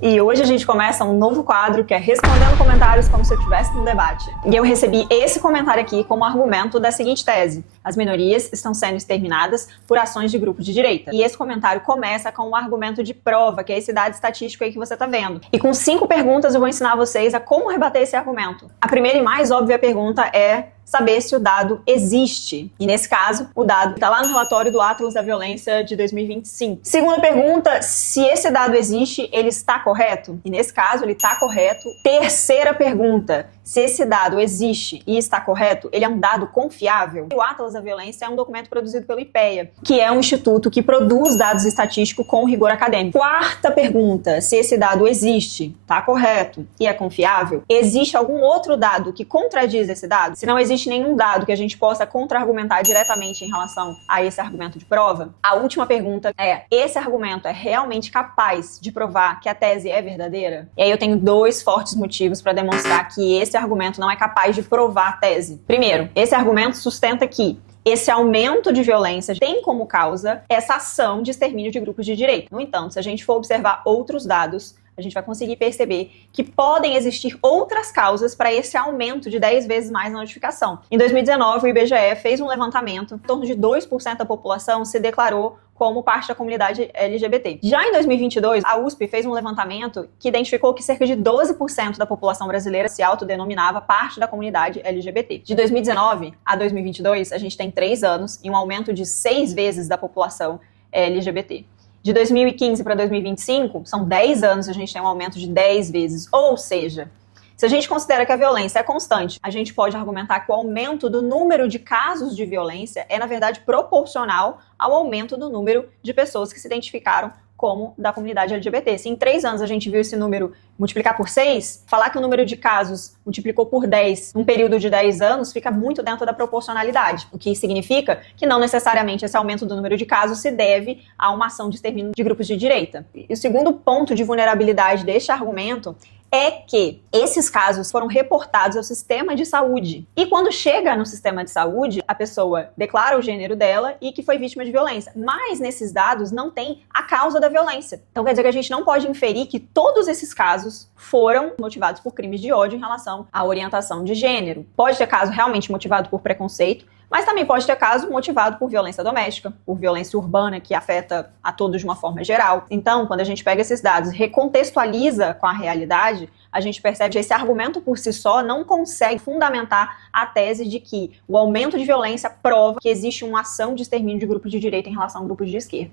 E hoje a gente começa um novo quadro que é Respondendo Comentários como se eu estivesse num debate. E eu recebi esse comentário aqui como argumento da seguinte tese: as minorias estão sendo exterminadas por ações de grupos de direita. E esse comentário começa com um argumento de prova, que é esse dado estatístico aí que você tá vendo. E com 5 perguntas eu vou ensinar vocês a como rebater esse argumento. A primeira e mais óbvia pergunta é saber se o dado existe. E nesse caso, o dado está lá no relatório do Atlas da Violência de 2025. Segunda pergunta, se esse dado existe, ele está correto? E nesse caso, ele está correto. Terceira pergunta, se esse dado existe e está correto, ele é um dado confiável? O Atlas da Violência é um documento produzido pelo IPEA, que é um instituto que produz dados estatísticos com rigor acadêmico. Quarta pergunta, se esse dado existe, está correto e é confiável? Existe algum outro dado que contradiz esse dado? Se não existe nenhum dado que a gente possa contra-argumentar diretamente em relação a esse argumento de prova, a última pergunta é: esse argumento é realmente capaz de provar que a tese é verdadeira? E aí eu tenho 2 fortes motivos para demonstrar que esse argumento não é capaz de provar a tese. Primeiro, esse argumento sustenta que esse aumento de violência tem como causa essa ação de extermínio de grupos de direita. No entanto, se a gente for observar outros dados, a gente vai conseguir perceber que podem existir outras causas para esse aumento de 10 vezes mais na notificação. Em 2019, o IBGE fez um levantamento, em torno de 2% da população se declarou como parte da comunidade LGBT. Já em 2022, a USP fez um levantamento que identificou que cerca de 12% da população brasileira se autodenominava parte da comunidade LGBT. De 2019 a 2022, a gente tem 3 anos e um aumento de 6 vezes da população LGBT. De 2015 para 2025, são 10 anos, a gente tem um aumento de 10 vezes. Ou seja, se a gente considera que a violência é constante, a gente pode argumentar que o aumento do número de casos de violência é, na verdade, proporcional ao aumento do número de pessoas que se identificaram como da comunidade LGBT. Se em 3 anos a gente viu esse número multiplicar por 6, falar que o número de casos multiplicou por 10 num período de 10 anos fica muito dentro da proporcionalidade, o que significa que não necessariamente esse aumento do número de casos se deve a uma ação de extermínio de grupos de direita. E o segundo ponto de vulnerabilidade deste argumento é que esses casos foram reportados ao sistema de saúde. E quando chega no sistema de saúde, a pessoa declara o gênero dela e que foi vítima de violência. Mas nesses dados não tem a causa da violência. Então quer dizer que a gente não pode inferir que todos esses casos foram motivados por crimes de ódio em relação à orientação de gênero. Pode ter caso realmente motivado por preconceito, mas também pode ter caso motivado por violência doméstica, por violência urbana, que afeta a todos de uma forma geral. Então, quando a gente pega esses dados e recontextualiza com a realidade, a gente percebe que esse argumento por si só não consegue fundamentar a tese de que o aumento de violência prova que existe uma ação de extermínio de grupo de direita em relação a grupos de esquerda.